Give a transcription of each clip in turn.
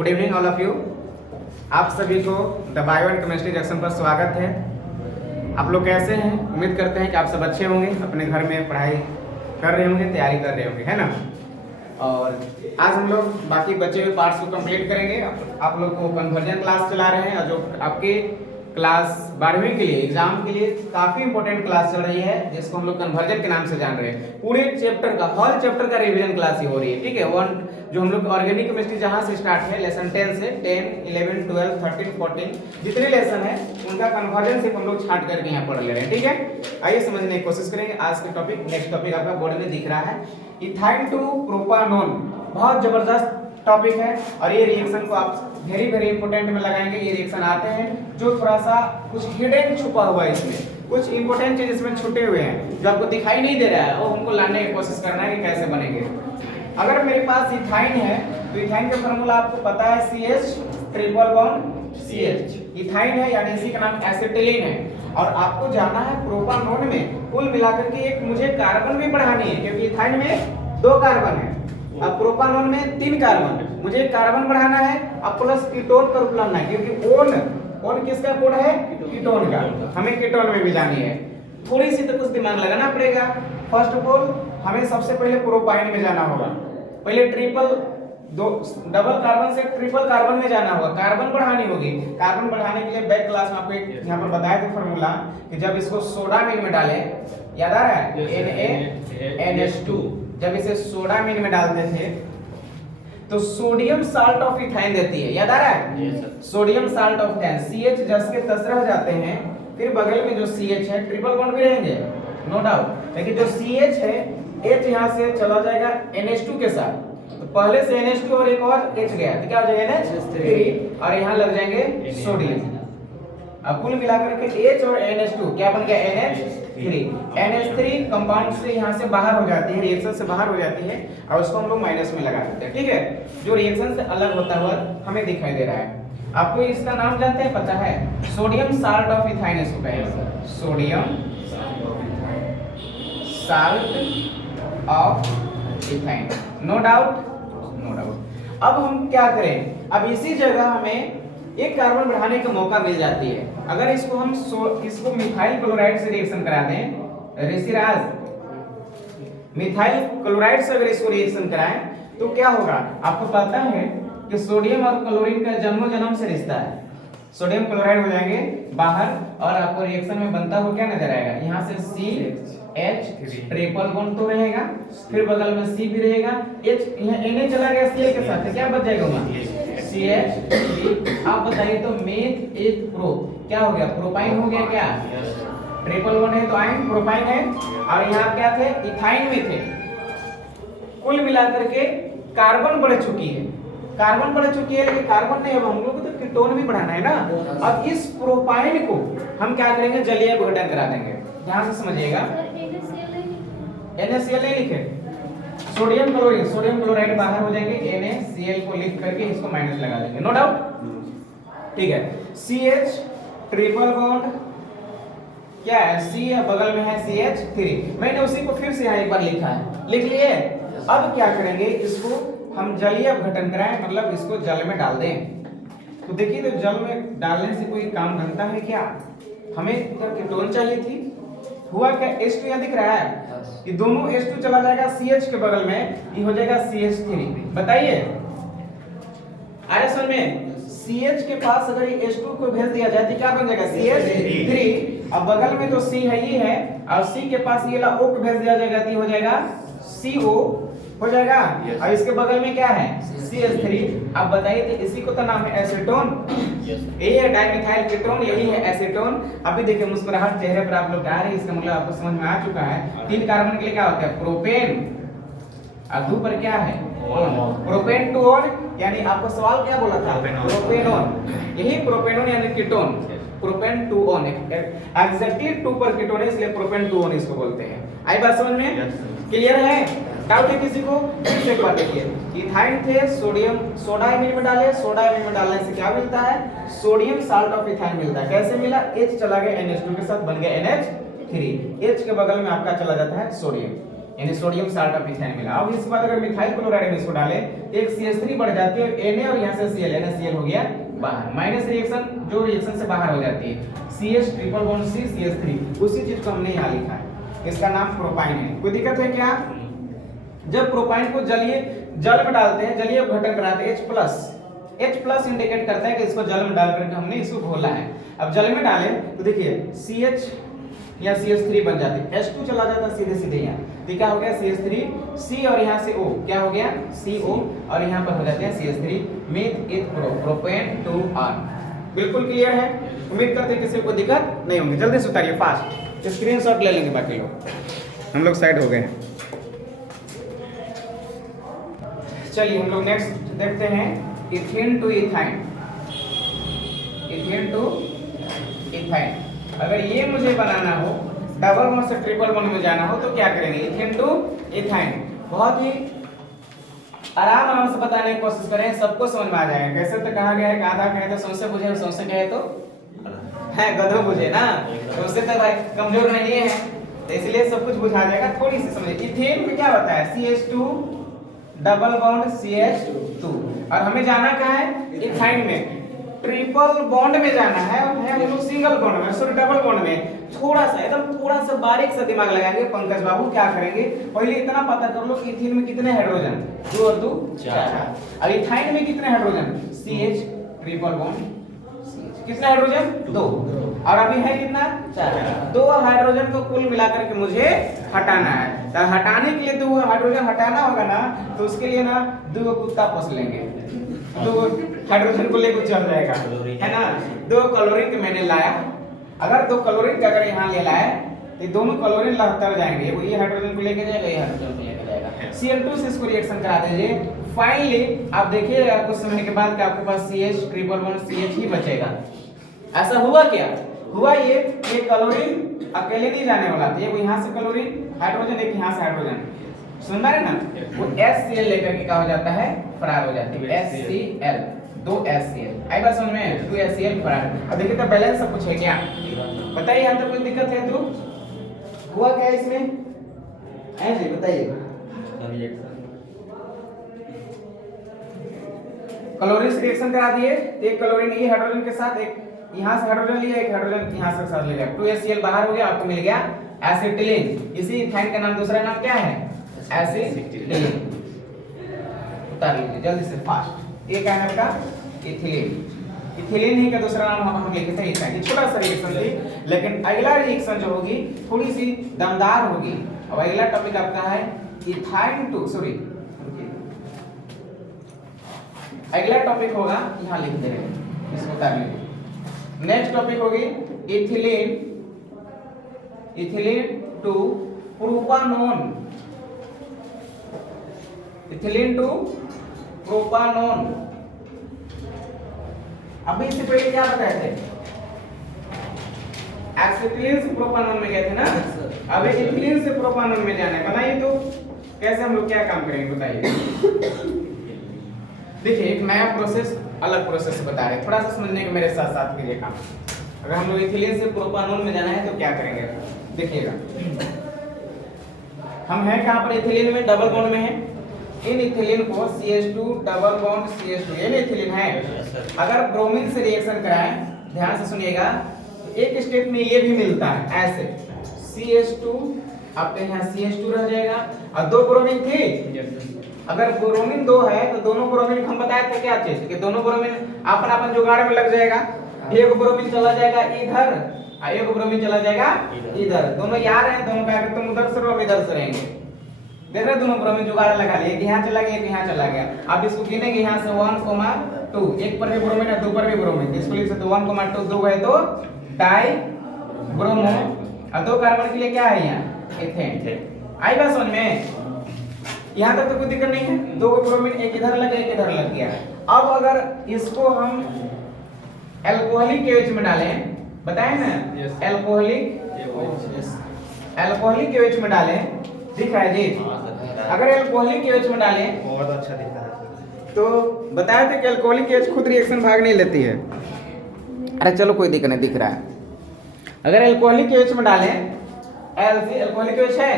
Good evening all of you. आप सभी को the bio and chemistry junction पर स्वागत है। आप लोग कैसे हैं? उम्मीद करते हैं कि आप सब अच्छे होंगे, अपने घर में पढ़ाई कर रहे होंगे, तैयारी कर रहे होंगे, है ना। और आज हम लोग बाकी बचे हुए पार्ट्स को कंप्लीट करेंगे। आप लोग को कन्वर्जन क्लास चला रहे हैं और जो आपके क्लास 12वीं के लिए एग्जाम के लिए काफी इंपॉर्टेंट क्लास चल रही है, जिसको हम लोग कन्वर्जन के नाम से जान रहे हैं। पूरे चैप्टर का हर चैप्टर का रिवीजन क्लास ही हो रही है, ठीक है। वन जो हम लोग ऑर्गेनिक केमिस्ट्री जहां से स्टार्ट है लेसन 10 से 10, 11, 12, 13, 14 जितने लेसन है उनका कन्वर्जन सिर्फ हम लोग छांट करके यहाँ पढ़ ले रहे हैं, ठीक है। आइए समझने की कोशिश करेंगे आज के टॉपिक। नेक्स्ट टॉपिक आपका बोर्ड में दिख रहा है, इथाइन टू प्रोपानोन। बहुत जबरदस्त टॉपिक है और ये रिएक्शन को आप वेरी इंपोर्टेंट में लगाएंगे। ये रिएक्शन आते हैं जो थोड़ा सा कुछ हिडन छुपा हुआ है, इसमें कुछ इंपॉर्टेंट चीज इसमें छुटे हुए हैं जो आपको दिखाई नहीं दे रहा है, वो हमको लाने की कोशिश करना है कि कैसे बनेंगे। अगर मेरे पास इथाइन है तो इथाइन का फार्मूला आपको पता है CH triple bond CH। Ethyne है यानी इसी का नाम एसिटिलीन है। और आपको जाना है प्रोपानोन में कुल मिलाकर के एक मुझे कार्बन भी बढ़ानी है, क्योंकि इथाइन में 2 कार्बन है, अब प्रोपानोन में 3 कार्बन। मुझे कार्बन बढ़ाना है अब प्लस कीटोन का रूप लाना है, क्योंकि ओन किसका कोड है? कीटोन का। हमें कीटोन में भी जानी है, थोड़ी सी तो कुछ दिमाग लगाना पड़ेगा। फर्स्ट ऑफ ऑल हमें सबसे पहले प्रोपाइन में जाना होगा। पहले डबल कार्बन से ट्रिपल कार्बन में जाना होगा, कार्बन बढ़ानी होगी। कार्बन बढ़ाने के लिए बैक क्लास में आपको एक यहाँ पर बताया था फार्मूला कि जब इसको सोडामीन में डालें, याद आ रहा है NaNH2, जब इसे सोडामीन में डालते थे तो सोडियम साल्ट ऑफ इथाइन देती है, याद आ रहा है? Sodium salt of ethyne. CH जस के तस रह जाते हैं, फिर बगल में जो CH है ट्रिपल बॉन्ड भी रहेंगे, नो डाउट। लेकिन जो CH है H यहाँ से चला जाएगा NH2 के साथ, तो पहले से NH2 और एक और H गया तो क्या हो जाएगा? NH3 और यहाँ लग जाएंगे सोडियम। अब कुल मिलाकर के H और NH2 क्या बन गया? NH3। NH3 कंपाउंड से यहाँ से बाहर हो जाती है, रिएक्शन से बाहर हो जाती है और उसको हम लोग माइनस में लगा देते हैं, ठीक है। जो रिएक्शन से अलग होता हुआ हमें दिखाई दे रहा है। आपको इसका नाम जानते हैं, पता है? सोडियम साल्ट ऑफ इथाइन इसको कहेंगे, sodium salt of ethyne, no doubt. अब हम क्या करें? अब इसी जगह हमें एक कार्बन बढ़ाने का मौका मिल जाती है। अगर इसको हम इसको मिथाइल क्लोराइड से रिएक्शन करा दें, ऋषिराज मिथाइल क्लोराइड से अगर इसको रिएक्शन कराएं तो क्या होगा? आपको पता है कि सोडियम और क्लोरीन का जन्म से रिश्ता है। सोडियम क्लोराइड हो जाएंगे बाहर और आपको रिएक्शन में बनता हो क्या नजर आएगा? यहाँ से CH ट्रिपल बॉन्ड तो रहेगा, फिर बगल में C भी रहेगा, H यहाँ Na चला गया Cl के साथ, क्या बच जाएगा वहाँ? CH। आप बताइए तो मेथ एथ प्रो क्या हो गया? प्रोपाइन हो गया क्या? ट्रिपल बॉन्ड है तो आयन प्रोपाइन है, और यहाँ क्या थे? इथाइन में थे। कुल मिलाकर के कार्बन बढ़ चुकी है, लेकिन कार्बन नहीं, अब हम लोग को तो कीटोन भी बढ़ाना है ना। अब इस प्रोपाइन को हम क्या करेंगे? जलीय विघटन करा देंगे। ध्यान से समझिएगा, NaCl नहीं लिखे, सोडियम क्लोराइड बाहर हो जाएंगे, NaCl को लिख करके इसको माइनस लगा देंगे, नो डाउट, ठीक है। CH ट्रिपल बॉन्ड क्या है? C है, बगल में है CH3। मैंने उसी को फिर से यहाँ एक बार लिखा है, लिख लिए। अब क्या करेंगे? इसको हम जलीय विघटन कराएं, मतलब इसको जल में डाल दें। तो देखिए, तो जल में डालने से कोई काम बनता है क्या? हमें क्या कीटोन चाहिए थी, हुआ क्या? H2 यहाँ दिख रहा है, ये दोनों H2 चला जाएगा CH के बगल में, ये हो जाएगा CH3। बताइए अरे सुन में, CH के पास अगर ये H2 को भेज दिया जाए तो क्या बन जाएगा? CH3। अब बगल में तो C है, ये है, और C के पास ये ला O को भेज दिया जाएगा तो ये हो जाएगा CO हो जाएगा, और इसके बगल में क्या है? CH3। अब बताइए तो इसी को तो नाम है एसीटोन, यही है डाइमिथाइल कीटोन, यही है एसीटोन। अभी देखिए मुस्कुराहट चेहरे पर आप लोग आ रही है, इसका मतलब आपको समझ में आ चुका है। 3 कार्बन के लिए क्या होता है? प्रोपेन, और 2 पर क्या है? प्रोपेन टू ओन, यानी आपको सवाल क्या बोला था? प्रोपेनोन, यही प्रोपेनोन यानी ketone, propane two own. Exactly 2 पर कीटोन है, इसलिए प्रोपेन टू ओन इसको बोलते हैं। आई बात समझ में? क्लियर है? डाउट है किसी को? फिर एक बार देखिए, इथाइन थे, सोडामीन में डाले, सोडामीन में डालने से क्या मिलता है? सोडियम साल्ट ऑफ इथाइन मिलता है। कैसे मिला? H चला गया NH2 के साथ, बन गया NH3। H के बगल में आपका चला जाता है सोडियम, यानी सोडियम साल्ट ऑफ इथेन मिला। अब इसके बाद अगर मिथाइल क्लोराइड में इसको डाले एक CH3 बढ़ जाती है Na और यहाँ से Cl, NaCl हो गया बाहर, माइनस रिएक्शन जो रिएक्शन से बाहर हो जाती है CH triple bond C CH3, उसी चीज को हमने यहाँ लिखा है, इसका नाम प्रोपाइन है। कोई दिक्कत है क्या? जब प्रोपाइन को जल में डालते हैं, जलीय अपघटन कराते हैं H+ इंडिकेट करता है कि इसको जल में डाल करके हमने इसको घोला है। अब जल में डाले तो देखिए CH या CH3 बन जाती है, H2 चला जाता है सीधे सीधे यहाँ, तो क्या हो गया CH3 C और यहाँ से O क्या हो गया CO और यहाँ पर हो जाते हैं CH3 मीथ इथ प्रोपेन 2R। बिल्कुल क्लियर है? उम्मीद करते हैं किसी को दिक्कत नहीं होगी। जल्दी से उतारिए फास्ट, स्क्रीनशॉट ले लेंगे बाकी लोग, हम लोग साइड हो गए। चलिए हम लोग नेक्स्ट देखते हैं ethane to ethyne. Ethane to ethyne अगर ये मुझे बनाना हो, डबल बॉन्ड से ट्रिपल बॉन्ड में जाना हो तो क्या करेंगे? इथेन टू इथाइन बहुत ही आराम से बताने की कोशिश करें, सबको समझ में आ जाएगा। कैसे तो कहा गया है कि आधा कहे तो सौंसे बुझे और सौंसे कहे तो है गधो बुझे ना, तो उससे तो भाई कमजोर नहीं है, तो इसलिए सब कुछ बुझा जाएगा। थोड़ी सी समझिए, इथेन में क्या होता है CH2 डबल बॉन्ड CH2 और हमें जाना कहाँ है? इथाइन में ट्रिपल बॉन्ड में जाना है और है हम लोग सिंगल बॉन्ड में, सॉरी डबल बॉन्ड में। थोड़ा सा एकदम थोड़ा सा बारीक सा दिमाग लगाएंगे पंकज बाबू। क्या करेंगे? पहले इतना पता कर लो कि इथेन में कितने हाइड्रोजन, 2 और 2 4, और इथाइन में कितने hydrogen CH triple bond CH कितने हाइड्रोजन 2 और अभी है कितना 4। 2 हाइड्रोजन को कुल मिलाकर के मुझे हटाना है, तो हटाने के लिए 2 हाइड्रोजन हटाना होगा ना, तो उसके लिए ना 2 कुत्ता पोस लेंगे, 2 हाइड्रोजन को लेकर चल जाएगा, है ना। 2 क्लोरीन के मैंने लाया, अगर 2 क्लोरीन का अगर यहाँ ले लाए तो दोनों क्लोरीन लहतर जाएंगे, वो ये हाइड्रोजन को लेके जाएगा, ये हाइड्रोजन को लेके जाएगा। Cl2 से इसको रिएक्शन करा दीजिए। फाइनली आप देखिएगा कुछ समय के बाद कि आपके पास CH ट्रिपल बॉन्ड CH ही बचेगा। ऐसा हुआ क्या? हुआ ये क्लोरीन अकेले नहीं जाने वाला था, ये यहाँ से क्लोरीन हाइड्रोजन, एक यहाँ से हाइड्रोजन, सुन रहे ना, वो HCl लेकर के क्या हो जाता है? फरार हो जाती है। HCl 2 HCl आई बात समझ में? 2 HCl फरार। अब देखिए तो बैलेंस सब कुछ है क्या? बताइए यहाँ तक कोई दिक्कत है तो? हुआ क्या इसमें? ऐसे बताइए। क्लोरीन से रिएक्शन करा दिए, एक क्लोरीन ये हाइड्रोजन के साथ, एक यहाँ से हाइड्रोजन लिया, एक हाइड्रोजन यहाँ से साथ ले लिया, 2 HCl बाहर हो गया, आपको मिल गया एसिटिलीन। इसी इथाइन का नाम दूसरा नाम क्या है? एसिटिलीन। उतार लीजिए जल्दी से फास्ट। ये क्या है आपका? इथिलीन। इथिलीन ही का दूसरा नाम हम लिखे थे इथाइन। ये छोटा सा रिएक्शन थी, लेकिन अगला रिएक्शन जो होगी थोड़ी सी दमदार होगी। अब अगला टॉपिक आपका है इथाइन टू, सॉरी अगला टॉपिक होगा, यहाँ लिख दे रहे हैं, इसको उतार लीजिए। नेक्स्ट टॉपिक होगी ethylene, ethylene to propanone, ethylene to propanone. अभी इससे पहले क्या बताए थे? एसिटिलीन से प्रोपानोन में गए थे ना, अभी इथिलीन से प्रोपानोन में जाना है। बताइए तो कैसे हम लोग क्या काम करेंगे बताइए। देखिए एक नया प्रोसेस, अलग प्रोसेस बता रहे हैं, थोड़ा सा समझने के मेरे साथ साथ कीजिए काम। अगर हम लोग इथिलीन से प्रोपानोन में जाना है तो क्या करेंगे देखिएगा। हम हैं कहाँ पर? इथिलीन में, डबल बॉन्ड में है। इन इथिलीन को CH2 डबल बॉन्ड CH2 ये इथिलीन है। अगर ब्रोमीन से रिएक्शन कराएं, ध्यान से सुनिएगा, तो एक स्टेप में ये भी मिलता है ऐसे, CH2 आपके यहाँ CH2 रह जाएगा और 2 ब्रोमीन थी। अगर ब्रोमीन 2 है तो दोनों ब्रोमीन हम बताए थे क्या चीज कि दोनों ब्रोमीन अपन अपन जुगाड़ में लग जाएगा। एक ब्रोमीन चला जाएगा इधर और एक ब्रोमीन चला जाएगा इधर, दोनों यार हैं, दोनों का तुम उधर से रहो इधर से रहेंगे। देख रहे दोनों ब्रोमीन जुगाड़ लगा लिए, एक यहाँ चला गया एक यहाँ चला गया। अब इसको गिनेंगे यहाँ से 1,2, एक पर भी ब्रोमीन है 2 पर भी ब्रोमीन, इसको लिख सकते 1,2, 2 है तो डाई ब्रोमो और 2 कार्बन के लिए क्या है यहाँ इथेन। आई बात समझ में? यहाँ तक तो कोई दिक्कत नहीं है। 2 ब्रोमीन एक इधर लग गया एक इधर लग गया। अब अगर इसको हम अल्कोहलिक केएच में डालें, बताएं ना अल्कोहलिक केएच में डालें, दिख रहा है जी? अगर अल्कोहलिक केएच में डालें बहुत अच्छा दिख रहा है। तो बताया था कि अल्कोहलिक केएच खुद रिएक्शन भाग नहीं लेती है। अरे चलो कोई दिक्कत नहीं, दिख रहा है। अगर अल्कोहलिक केएच में डालें Alc अल्कोहलिक OH है,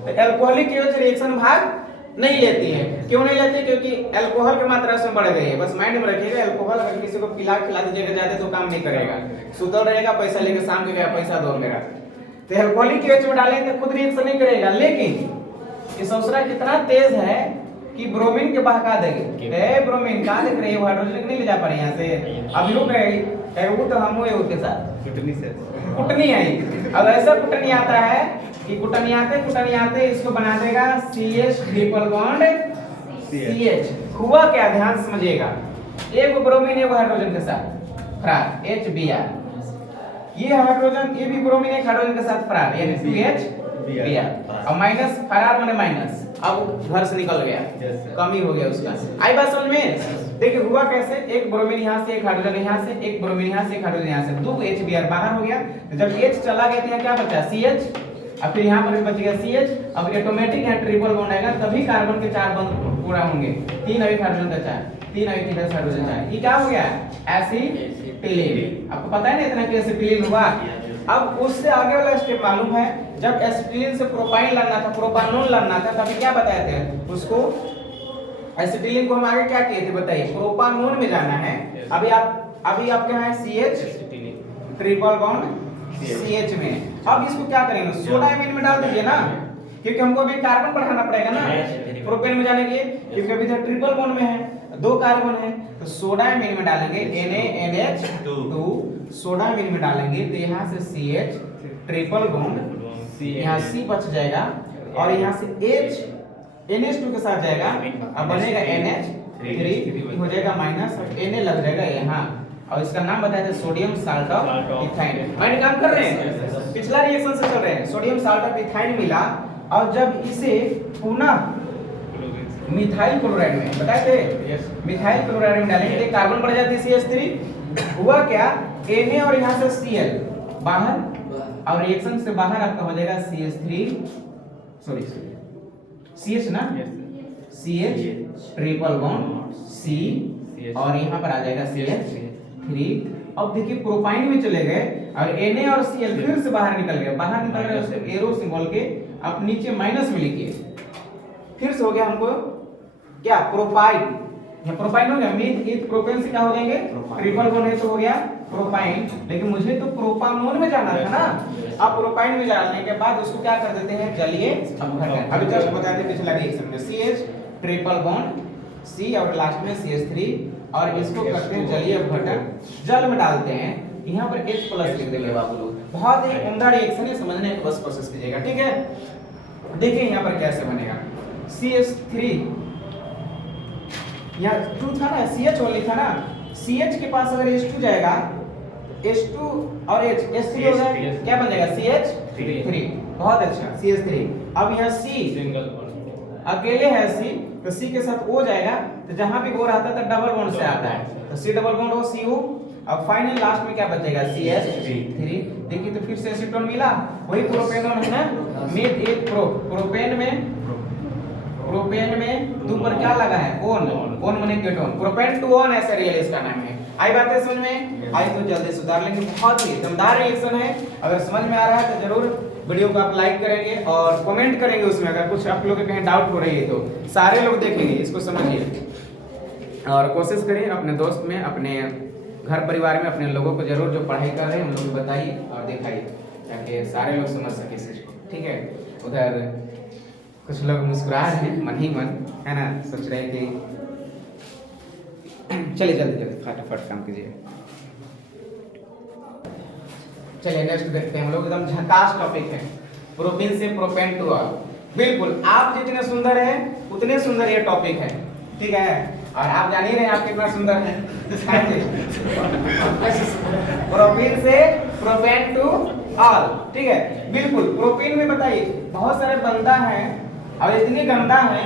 तो अल्कोहलिक OH रिएक्शन भाग नहीं लेती है। क्यों नहीं लेती? क्योंकि अल्कोहल की मात्रा उसमें बढ़ गई है। बस माइंड में रखिएगा, अल्कोहल अगर किसी को खिला दीजिएगा ज्यादा तो काम नहीं करेगा, सुतल रहेगा, पैसा लेके शाम के गया पैसा दो मेरा। तो अल्कोहलिक OH में डालेंगे तो खुद रिएक्शन नहीं करेगा, लेकिन ये दूसरा कितना तेज है कि ब्रोमीन के बहका देगी। ए ब्रोमीन कहां दिख रही है? वो हाइड्रोजन नहीं ले जा पा रहे यहां से, अब रुक गई वो तो हम हुए उसके साथ कुटनी आई। अब ऐसा कुटनी आता है कि कुटनी आते इसको बना देगा CH ट्रिपल बॉन्ड CH। हुआ क्या ध्यान समझिएगा, एक ब्रोमीन एक हाइड्रोजन के साथ फरार HBr, ये हाइड्रोजन ये भी ब्रोमीन एक हाइड्रोजन के साथ फरार यानी CH और माइनस फरार माने माइनस, अब घर से निकल गया, कमी हो गया उसका। आई बात समझ में? देखिए हुआ कैसे, एक ब्रोमीन यहाँ से, एक हाइड्रोजन यहाँ से, एक ब्रोमीन यहाँ से, एक हाइड्रोजन यहाँ से, दो HBr बाहर हो गया। तो जब H चला गया तो यहाँ क्या बचा? CH, अब फिर यहाँ पर भी बच गया CH। अब ऑटोमेटिक यहाँ ट्रिपल बॉन्ड आएगा, तभी कार्बन के 4 बॉन्ड पूरा होंगे, 3 अभी हाइड्रोजन का 4, 3 अभी किधर हाइड्रोजन 4, ये क्या हो गया? एसिटिलीन। आपको पता है ना इतना कि एसिटिलीन हुआ। अब उससे आगे वाला स्टेप मालूम है, जब एसिटिलीन से प्रोपाइन लाना था, प्रोपानोन लाना था, तभी क्या बताए थे उसको? एसिटिलीन को हम आगे क्या किए थे बताइए? प्रोपानोन में जाना है। अभी आप क्या है? CH ट्रिपल बॉन्ड CH में। अब इसको क्या करेंगे? सोडा एमीन में डाल दीजिए ना, क्योंकि हमको अभी कार्बन बढ़ाना पड़ेगा ना प्रोपेन में जाने के लिए, क्योंकि अभी तो ट्रिपल बॉन्ड में है, 2 कार्बन है। तो सोडा एमीन में डालेंगे NaNH2, सोडा एमीन में डालेंगे तो यहाँ से CH ट्रिपल बॉन्ड, यहाँ C बच जाएगा और यहाँ से H NH2 के साथ जाएगा, अब बनेगा NH3 हो जाएगा माइनस, और Na लग जाएगा यहाँ, और इसका नाम बताया था sodium salt of ethyne. Mind काम कर रहे हैं, पिछला रिएक्शन से चल रहे हैं। सोडियम साल्ट ऑफ इथाइन मिला, और जब इसे पुनः मिथाइल क्लोराइड में बताए थे, मिथाइल क्लोराइड में डालेंगे तो कार्बन बढ़ जाती है CH3। हुआ क्या? Na और यहाँ से Cl बाहर, और रिएक्शन से बाहर आपका हो जाएगा CH ना, CH ट्रिपल बॉन्ड C, और यहाँ पर आ जाएगा CH3। अब देखिए प्रोपाइन में चले गए और Na और Cl फिर से बाहर निकल गए, उससे एरो सिंबल के आप नीचे माइनस में लिखिए, फिर से हो गया हमको क्या? प्रोपाइन। ये प्रोपाइन हो गया, मीथ ईथ प्रोपेन से क्या हो जाएंगे? ट्रिपल बॉन्ड है तो हो गया प्रोपाइन। लेकिन मुझे तो प्रोपानोन में जाना था ना, अब प्रोपाइन में जाने के बाद उसको क्या कर देते हैं? जलीय अपघटन। अभी जस्ट बताया था पिछला रिएक्शन में, CH ट्रिपल बॉन्ड C और लास्ट में CH3, और इसको करते हैं जलीय अपघटन, जल में डालते हैं। यहाँ पर H प्लस लिख देंगे बाबू लोग, बहुत ही उम्दा रिएक्शन है, समझने की बस कोशिश कीजिएगा, ठीक है? देखिए यहाँ पर कैसे बनेगा। CH3 यहाँ 2 था ना, CH ओनली था ना, CH के पास अगर H2 जाएगा, H2 और H3 हो जाएगा, क्या बन जाएगा? CH3। बहुत अच्छा, CH3। अब यहाँ C अकेले है C, तो C के साथ O जाएगा, तो जहां भी O रहता है तो डबल बॉन्ड से आता है, तो C double bond O CO। अब फाइनल लास्ट में क्या बचेगा? CH3। देखिए तो फिर से एसीटोन मिला, वही प्रोपेनोन है ना, मीथ ईथ प्रोपेन में 2 पर क्या लगा है? ओन माने कीटोन, प्रोपेन टू ओन ऐसा रियल इसका नाम है। आई बातें समझ में आई तो जल्दी सुधार लेंगे, बहुत ही दमदार रिएक्शन है। अगर समझ में आ रहा है तो जरूर वीडियो को आप लाइक करेंगे और कमेंट करेंगे उसमें, अगर कुछ आप लोगों के कहीं डाउट हो रही है तो सारे लोग देखेंगे, इसको समझिए और कोशिश करिए अपने दोस्त में, अपने घर परिवार में अपने लोगों को जरूर जो पढ़ाई कर रहे हैं उन लोगों को बताइए और दिखाइए, ताकि सारे लोग समझ सके इस चीज को, ठीक है? उधर कुछ लोग मुस्कुरा रहे हैं मन ही मन, है ना, सोच रहे हैं कि चलिए जल्दी जल्दी फटाफट काम कीजिए। चलिए नेक्स्ट देखते हैं हम लोग, एकदम झकास टॉपिक है, प्रोपीन से प्रोपेन टू ऑल। बिल्कुल आप जितने सुंदर हैं उतने सुंदर ये टॉपिक है, ठीक है? और आप जान ही रहे हैं आप कितना सुंदर हैं। प्रोपीन से प्रोपेन टू ऑल, ठीक है? बिल्कुल प्रोपीन में बताइए बहुत सारे बंदा हैं और इतनी गंदा है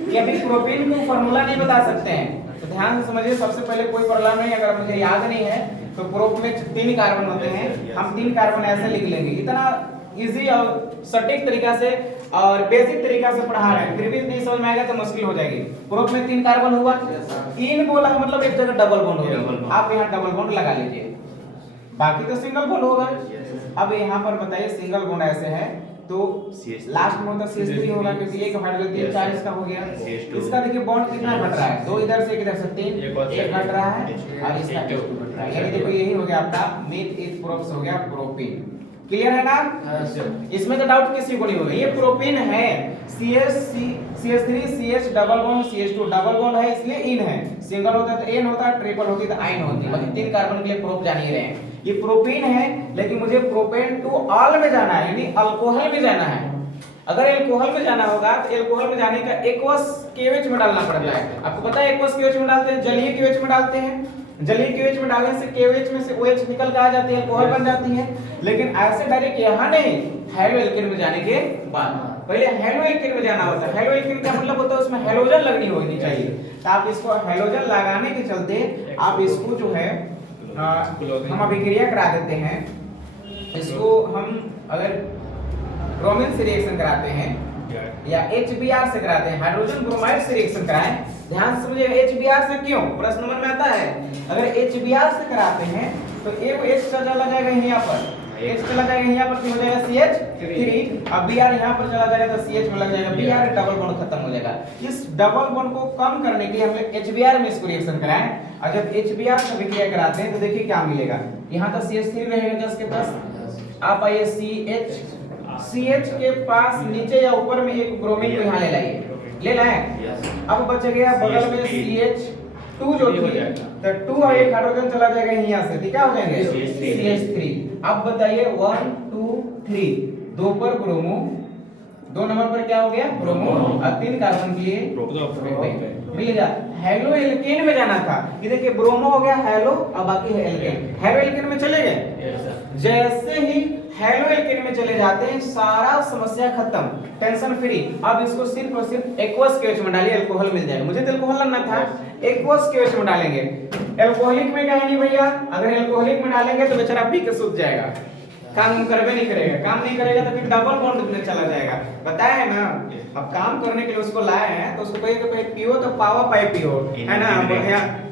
कि अभी प्रोपीन को फॉर्मूला नहीं बता सकते हैं, तो ध्यान से समझिए। सबसे पहले कोई प्रॉब्लम नहीं, अगर मुझे याद नहीं है तो प्रोप में 3 कार्बन होते हैं, हम 3 कार्बन ऐसे लिख लेंगे। इतना इजी और सटीक तरीका से और बेसिक तरीका से पढ़ा रहे हैं, फिर भी नहीं समझ में आएगा तो मुश्किल हो जाएगी। प्रोप में 3 कार्बन हुआ, 3 बोला मतलब एक जगह डबल बॉन्ड होगा, आप यहाँ डबल बॉन्ड लगा लीजिए, बाकी तो सिंगल बॉन्ड होगा। अब यहाँ पर बताइए सिंगल बॉन्ड ऐसे है तो लास्ट में होता CH3 होगा क्योंकि एक हाइड्रोजन 3 4 इसका हो गया। इसका देखिए बॉन्ड कितना घट रहा है, 2 इधर से 1 इधर से 3 एक घट रहा है और इसका 2 घट रहा है, यानी देखो यही हो गया आपका मीथ इथ प्रोप्स हो गया प्रोपीन। क्लियर है ना? इसमें तो डाउट किसी को नहीं होगा, ये प्रोपीन है। CH3 CH double bond CH2 double bond है इसलिए इन है, सिंगल होता है तो एन होता है, ट्रिपल होती है तो आइन होती है, बाकी 3 कार्बन के लिए प्रोप जान ही रहे हैं। ये प्रोपीन है लेकिन मुझे प्रोपेन टू ऑल में जाना है, यानी अल्कोहल में जाना है। अगर एल्कोहल में जाना होगा तो एल्कोहल में जाने का एक्वस केएच में डालना पड़ता है। आपको पता है एक्वस केएच में डालते हैं, जलीय केएच में डालते हैं, जलीय केएच में डालने से केएच में से OH निकल के आ जाती है, अल्कोहल बन जाती है। लेकिन ऐसे डायरेक्ट यहाँ नहीं, हेलो एल्केन में जाने के बाद पहले हेलो एल्केन में जाना होता है। हेलो एल्केन का मतलब होता है उसमें हेलोजन लगनी होनी चाहिए, तो आप इसको हेलोजन लगाने के चलते आप इसको जो है हम अभिक्रिया करा देते हैं। इसको हम अगर ब्रोमीन से रिएक्शन कराते हैं या HBr से कराते हैं, हाइड्रोजन ब्रोमाइड से रिएक्शन कराएं, ध्यान से समझिएगा HBr से क्यों, प्रश्न मन में आता है। अगर HBr से कराते हैं तो एक H चला जाएगा यहाँ पर, H चला जाएगा यहाँ पर, हो जाएगा CH3, अब Br यहाँ पर चला जाएगा तो CH में लग जाएगा, Br डबल बॉन्ड खत्म हो जाएगा। इस डबल बॉन्ड को कम करने के लिए हम HBr में इसको रिएक्शन कराएं, और जब HBr से अभिक्रिया कराते हैं तो देखिए क्या मिलेगा। यहाँ तो CH3 रहेगा 10 के 10, आप आइए CH के पास नीचे या ऊपर में एक ब्रोमीन को यहाँ ले लाइए, ले लाए। अब बच गया बगल में CH2 जो थी, तो 2 और एक हाइड्रोजन चला जाएगा यहाँ से, ठीक है, हो जाएंगे CH3। अब बताइए 1 2 3, 2 पर ब्रोमो, 2 नंबर पर क्या हो गया ब्रोमो, और 3 कार्बन के लिए प्रोपेन मिलेगा। हेलो एल्केन में जाना था, ये देखिए ब्रोमो हो गया हेलो और बाकी है एल्केन। हेलो एल्केन में चले गए, जैसे ही हेलो एल्केन में चले जाते हैं सारा समस्या खत्म, टेंशन फ्री। अब इसको सिर्फ और सिर्फ एक्वस केएच में डालिए, अल्कोहल मिल जाएगा। मुझे तो अल्कोहल लेना था, एक्वस केएच में डालेंगे। अल्कोहलिक में क्या नहीं भैया, अगर अल्कोहलिक में डालेंगे तो बेचारा पी के सूख जाएगा, काम करवे नहीं करेगा, काम नहीं करेगा तो फिर डबल बॉन्ड में चला जाएगा, बताया है ना। अब काम करने के लिए उसको लाए हैं तो उसको कहिए कि पियो तो पावा पाए पियो, है ना,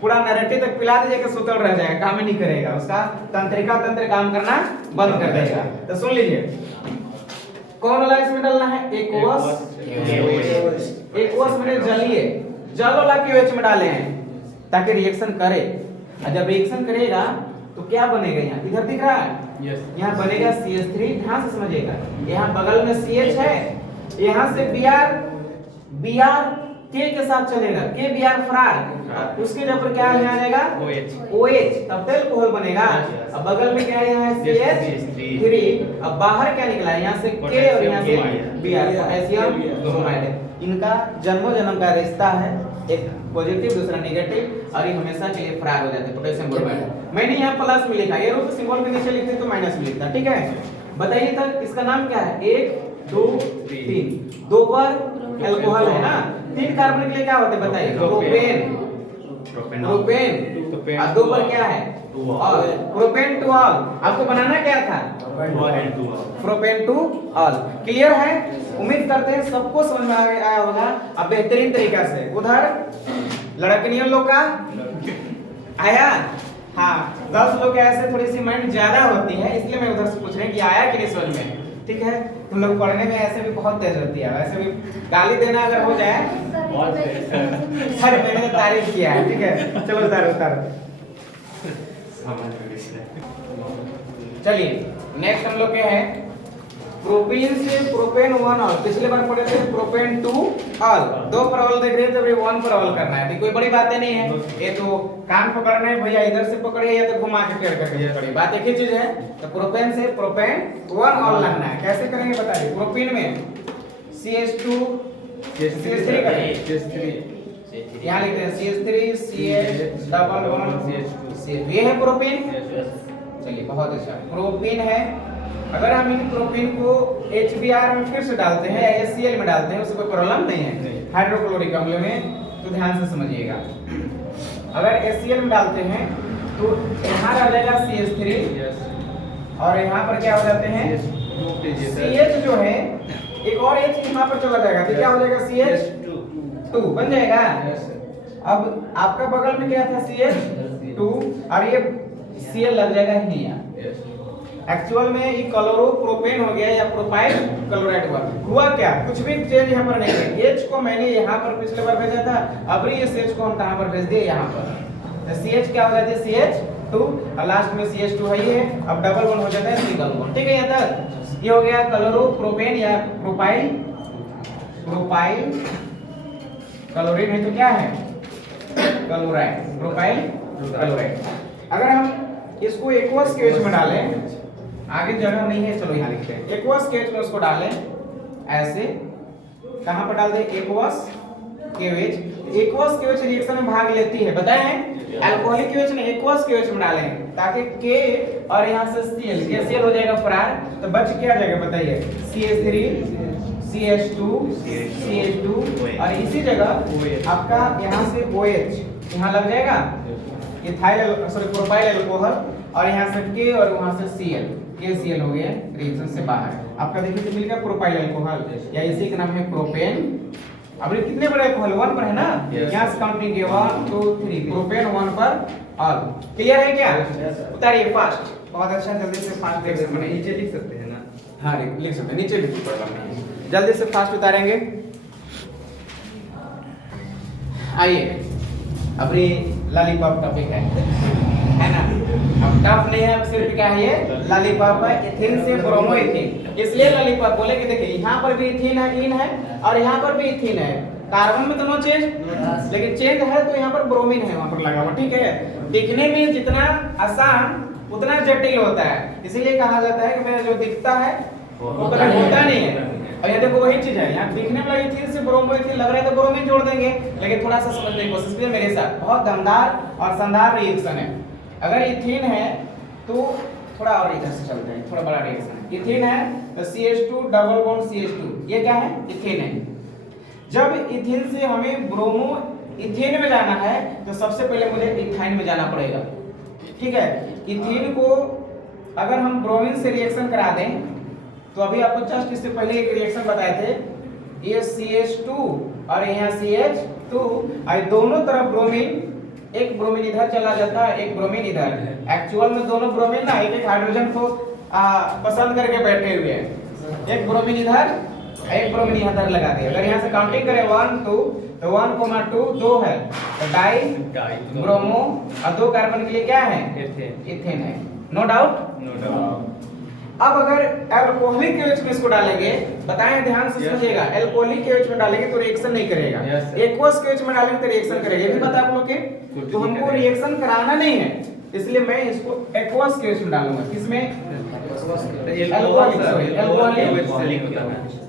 पूरा नरेटी तक पिला दीजिए कि सुतल रह जाएगा, काम ही नहीं करेगा, उसका तंत्र काम करना बंद कर देगा। तो सुन लीजिए कौन वाला इसमें डालना है, एक्वस में जलीय जल वाला केएच में डाले हैं ताकि रिएक्शन करे, और जब रिएक्शन करेगा तो क्या बनेगा, यहाँ इधर दिख रहा है, यहाँ बनेगा CH3, ध्यान से समझिएगा। यहाँ बगल में CH है, यहाँ से Br के साथ चलेगा, Br फरार, उसके जब क्या आ जाएगा OH, तब तक अल्कोहल बनेगा। अब बगल में क्या है, यहाँ CH3, अब बाहर क्या निकला है, यहाँ से K और यहाँ से Br, पोटेशियम ब्रोमाइड। इनका जन्मों जन्म का रिश्ता है, एक पॉजिटिव दूसरा नेगेटिव, और ये हमेशा के लिए फरार हो जाते हैं, पोटेशियम ब्रोमाइड। मैंने यहाँ प्लस में लिखा, ये रूप सिंबल के नीचे लिखते तो माइनस में लिखता, ठीक है। बताइए तक इसका नाम क्या है, 1 2 3, 2 पर अल्कोहल है ना, 3 कार्बन के लिए क्या होते हैं बताइए, प्रोपेन, और 2 पर क्या है ऑल, प्रोपेन टू ऑल। आपको बनाना क्या था, प्रोपेन टू ऑल। क्लियर है, उम्मीद करते हैं सबको समझ में आया होगा। अब बेहतरीन तरीका से उधर लड़कनियों लोग का आया, हाँ 10 लोग ऐसे थोड़ी सी माइंड ज्यादा होती है, इसलिए मैं उधर से पूछ रहे हैं कि आया कि नहीं समझ में, ठीक है। तुम लोग पढ़ने में ऐसे भी बहुत तेज होती है, वैसे भी गाली देना अगर हो जाए, अरे मैंने तो तारीफ किया है, ठीक है। चलो उतारो। चलिए नेक्स्ट हम लोग क्या है, प्रोपीन से प्रोपेन 1 ऑल। पिछले बार पढ़े थे प्रोपेन 2 ऑल, 2 पर ऑल देख रहे थे, अभी 1 पर ऑल करना है, कोई बड़ी बातें नहीं है। ये तो कान पकड़ना है भैया, इधर से पकड़िए या तो घुमा के टेढ़ करके पकड़िए, बात एक ही चीज है। तो प्रोपेन से प्रोपेन 1 ऑल लगना है, कैसे करेंगे बताइए। प्रोपीन में CH2 CH3 करेंगे, यहाँ लिखते हैं CH3 CH double bond CH2, ये है प्रोपीन। चलिए बहुत अच्छा, प्रोपीन है। अगर हम इन प्रोपीन को HBr में फिर से डालते हैं या HCl में डालते हैं, उससे कोई प्रॉब्लम नहीं है हाइड्रोक्लोरिक अम्ल में, तो ध्यान से समझिएगा। अगर HCl में डालते हैं तो यहाँ आ जाएगा CH3, और यहाँ पर क्या हो जाते हैं CH जो है, एक और H यहाँ पर चला जाएगा, तो क्या हो जाएगा CH2 बन जाएगा। अब आपका बगल में क्या था CH2, और ये Cl लग जाएगा यहाँ, एक्चुअल में ये क्लोरोप्रोपेन हो गया या प्रोपाइल क्लोराइड हुआ क्या, कुछ भी चेंज यहाँ पर नहीं है। H को मैंने यहाँ पर पिछले बार भेजा था, अब इस H को हम कहाँ पर भेज दिए, यहाँ पर। तो CH क्या हो जाती है, CH2 और लास्ट में CH2 है ये, अब डबल बॉन्ड हो जाता है सिंगल बॉन्ड। ठीक है, यहाँ तक ये हो गया क्लोरोप्रोपेन या प्रोपाइल क्लोरीन है तो क्या है, क्लोराइड, प्रोपाइल क्लोराइड। अगर हम इसको एक्वस केज में डालें, आगे जगह नहीं है, चलो यहाँ लिखते हैं, एक्वस केज में उसको डालें ऐसे, कहाँ पर डाल दें, एक्वस केवेज। एक्वस केवेज रिएक्शन में भाग लेती है, बताए हैं, अल्कोहलिक केवेज ने एक्वस केवेज में डालें ताकि के और यहाँ से Cl हो जाएगा फरार, तो बच क्या जाएगा बताइए, CH3 CH2 CH2 और इसी जगह आपका यहाँ से OH यहाँ लग जाएगा, इथाइल सॉरी प्रोपाइल अल्कोहल, और यहाँ से K और वहाँ से Cl, KCl हो गया रिएक्शन से बाहर। आपका देखिए तो मिल गया प्रोपाइल अल्कोहल, या इसी का नाम है प्रोपेन। अब ये कितने बड़े अल्कोहल, 1 पर है ना, यहाँ से काउंटिंग के 1 2 3, प्रोपेन 1 पर ऑल। क्लियर है क्या, उतारिए फास्ट, बहुत अच्छा, जल्दी से फास्ट रिएक्शन बनाइए। नीचे लिख सकते हैं ना, हाँ लिख सकते हैं, नीचे लिखिए, प्रॉब्लम नहीं है, जल्दी से फास्ट उतारेंगे। आइए अब ये लॉलीपॉप टॉपिक है ना, अब टफ नहीं है, अब सिर्फ क्या है ये लॉलीपॉप है, इथिन से ब्रोमो इथिन, इसलिए लॉलीपॉप बोले कि देखिए यहाँ पर भी इथिन है, इन है, और यहाँ पर भी इथिन है, कार्बन में दोनों चेंज, लेकिन चेंज है तो यहाँ पर ब्रोमीन है वहाँ पर लगा हुआ। ठीक है, दिखने में जितना आसान उतना जटिल होता है, इसीलिए कहा जाता है कि मेरा जो दिखता है वो कभी होता नहीं है। और ये देखो वही चीज है, यहाँ दिखने में इथिन से ब्रोमो इथिन लग रहा है तो ब्रोमीन जोड़ देंगे, लेकिन थोड़ा सा समझने की कोशिश कीजिए मेरे साथ, बहुत दमदार और शानदार रिएक्शन है। अगर इथिन है तो थोड़ा और इधर से चलते हैं, थोड़ा बड़ा रिएक्शन है। इथिन है तो CH2 डबल बॉन्ड CH2, ये क्या है, इथिन है। जब इथिन से हमें ब्रोमो इथिन में जाना है तो सबसे पहले मुझे इथाइन में जाना पड़ेगा। ठीक है, इथिन को अगर हम ब्रोमीन से रिएक्शन करा दें तो अभी आपको जस्ट इससे पहले एक रिएक्शन बताए थे, ये CH2 और यहाँ CH2, और दोनों तरफ ब्रोमीन, एक ब्रोमीन इधर चला जाता है, एक ब्रोमीन इधर। एक्चुअल में दोनों ब्रोमीन ना एक एक हाइड्रोजन को पसंद करके बैठे हुए हैं, एक ब्रोमीन इधर एक ब्रोमीन इधर लगा दिया। अगर यहाँ से काउंटिंग करें 1 2 तो 1 2 2 है तो डाई ब्रोमो, और 2 कार्बन के लिए क्या है, इथेन है, नो डाउट। अब अगर अल्कोहलिक केवेज में इसको डालेंगे, बताएं ध्यान से समझिएगा, अल्कोहलिक केवेज में डालेंगे तो रिएक्शन नहीं करेगा, एक्वस केवेज में डालेंगे तो रिएक्शन करेगा, ये भी पता आप लोग के। तो हमको रिएक्शन कराना नहीं है, इसलिए मैं इसको एक्वस केवेज में डालूंगा, किसमें,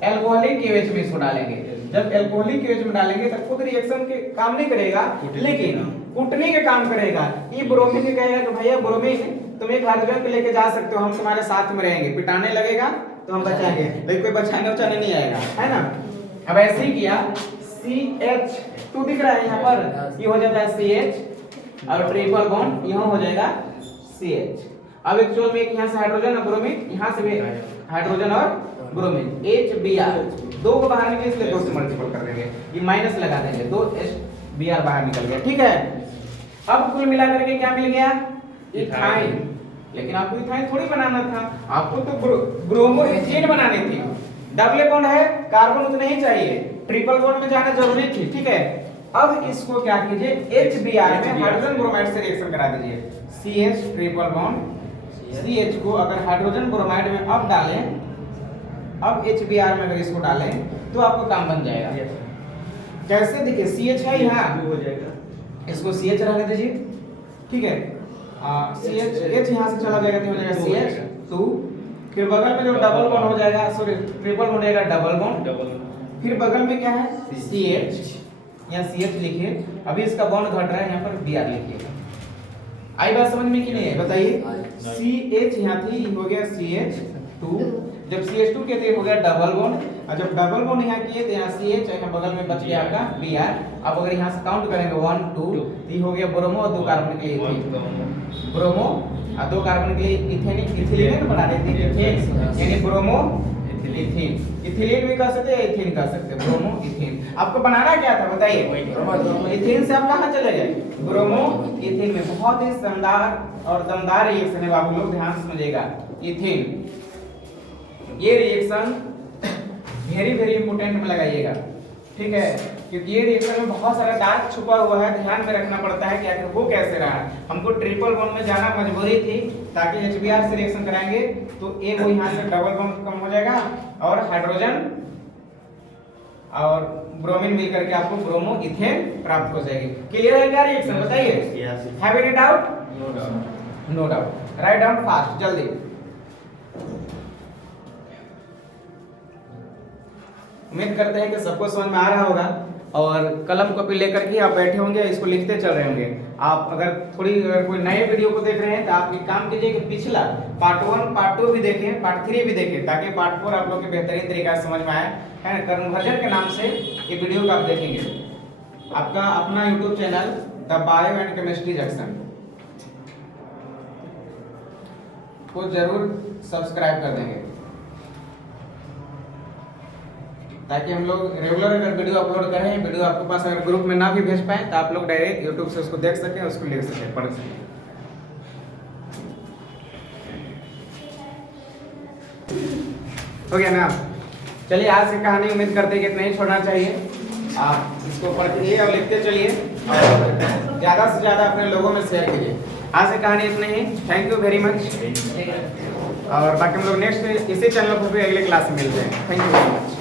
अल्कोहलिक केवेज में इसको डालेंगे। जब अल्कोहलिक केवेज में डालेंगे तब खुद रिएक्शन के काम नहीं करेगा, लेकिन कुटने के काम करेगा। ये ब्रोमीन कहेगा कि भैया ब्रोमीन तुम एक हाइड्रोजन को लेके जा सकते हो, हम तुम्हारे साथ में रहेंगे, पिटाने लगेगा तो हम बचाएंगे, लेकिन कोई बचाने नहीं आएगा, है ना। अब ऐसे ही किया, CH2 दिख रहा है यहाँ पर, ये हो जाता है CH और ट्रिपल बॉन्ड यहाँ हो जाएगा CH। अब एक्चुअल में एक यहाँ से हाइड्रोजन और ब्रोमीन, यहाँ से भी हाइड्रोजन और ब्रोमीन, HBr, 2 को बाहर निकले इसलिए 2 से मल्टीपल कर देंगे, ये माइनस लगा देंगे, 2HBr बाहर निकल गया। ठीक है, अब कुल मिला करके क्या मिल गया, इथाइन। लेकिन आपको इथाइन थोड़ी बनाना था, आपको तो ब्रोमो इथेन बनानी थी। डबल बॉन्ड है, कार्बन उतने ही चाहिए, ट्रिपल बॉन्ड में जाना जरूरी थी। ठीक है, अब इसको क्या कीजिए, HBr में हाइड्रोजन ब्रोमाइड से रिएक्शन करा दीजिए, CH ट्रिपल बॉन्ड CH को अगर हाइड्रोजन ब्रोमाइड में अब डालें, अब HBr में अगर इसको डालें तो आपको काम बन जाएगा। कैसे, देखिए CH है यहाँ, इसको CH रहने दीजिए। ठीक है, CH H यहाँ से चला जाएगा तो हो जाएगा CH2, फिर बगल में जो डबल बॉन्ड हो जाएगा, सॉरी ट्रिपल बॉन्ड आएगा, डबल बॉन्ड, फिर बगल में क्या है CH, यहाँ CH लिखिए। अभी इसका बॉन्ड घट रहा है, यहाँ पर Br लिखिए। आई बात समझ में कि नहीं है, बताइए। CH यहाँ थी, हो गया CH2, जब CH2 के थे हो गया डबल बॉन्ड, और जब डबल बॉन्ड यहाँ किए तो यहाँ CH, यहाँ बगल में बच गया आपका Br। अब अगर यहाँ से काउंट करेंगे 1 2 तो हो गया ब्रोमो और 2 कार्बन के लिए इथेन, ब्रोमो और 2 कार्बन के लिए इथिलीन बना देते हैं, इथेन यानी ब्रोमो इथेन। इथिलीन भी कह सकते हैं, इथेन कह सकते हैं, ब्रोमो इथेन। आपको बनाना क्या था बताइए, इथेन से आप कहाँ चले गए, ब्रोमो इथेन में। बहुत ही शानदार और दमदार रिएक्शन है, आप लोग ध्यान से समझिएगा। इथेन। ये रिएक्शन वेरी वेरी इंपोर्टेंट में लगाइएगा, ठीक है, क्योंकि ये रिएक्शन में बहुत सारा डार्क छुपा हुआ है, ध्यान में रखना पड़ता है कि आखिर हो कैसे रहा है। हमको ट्रिपल बॉन्ड में जाना मजबूरी थी, ताकि HBr से रिएक्शन कराएंगे तो एक वो यहाँ से डबल बॉन्ड कम हो जाएगा और हाइड्रोजन और ब्रोमीन मिल करके आपको ब्रोमो इथेन प्राप्त हो जाएगी। क्लियर है क्या रिएक्शन, बताइए। Have any doubt? No doubt. Right down fast, जल्दी। उम्मीद करते हैं कि सबको समझ में आ रहा होगा और कलम कॉपी लेकर के आप बैठे होंगे, इसको लिखते चल रहे होंगे। आप अगर कोई नए वीडियो को देख रहे हैं तो आप एक काम कीजिए कि पिछला पार्ट 1 पार्ट 2 भी देखें, पार्ट 3 भी देखें, ताकि पार्ट 4 आप लोग के बेहतरीन तरीका से समझ में आए। है कन्वर्जन के नाम से ये वीडियो को आप देखेंगे। आपका अपना YouTube channel the bio and chemistry junction को जरूर सब्सक्राइब कर देंगे, ताकि हम लोग रेगुलर अगर वीडियो अपलोड करें, वीडियो आपके पास अगर ग्रुप में ना भी भेज पाए तो आप लोग डायरेक्ट यूट्यूब से उसको देख सकें, उसको लिख सकें, पढ़ सकें। हो गया ना? चलिए आज की कहानी उम्मीद करते हैं कि इतना ही छोड़ना चाहिए। आप इसको पढ़िए और लिखते चलिए और ज़्यादा से ज़्यादा अपने लोगों में शेयर कीजिए। आज की कहानी इतना ही। Thank you very much. और बाकी हम लोग नेक्स्ट इसी चैनल पर भी अगले क्लास में मिलते हैं। Thank you very much.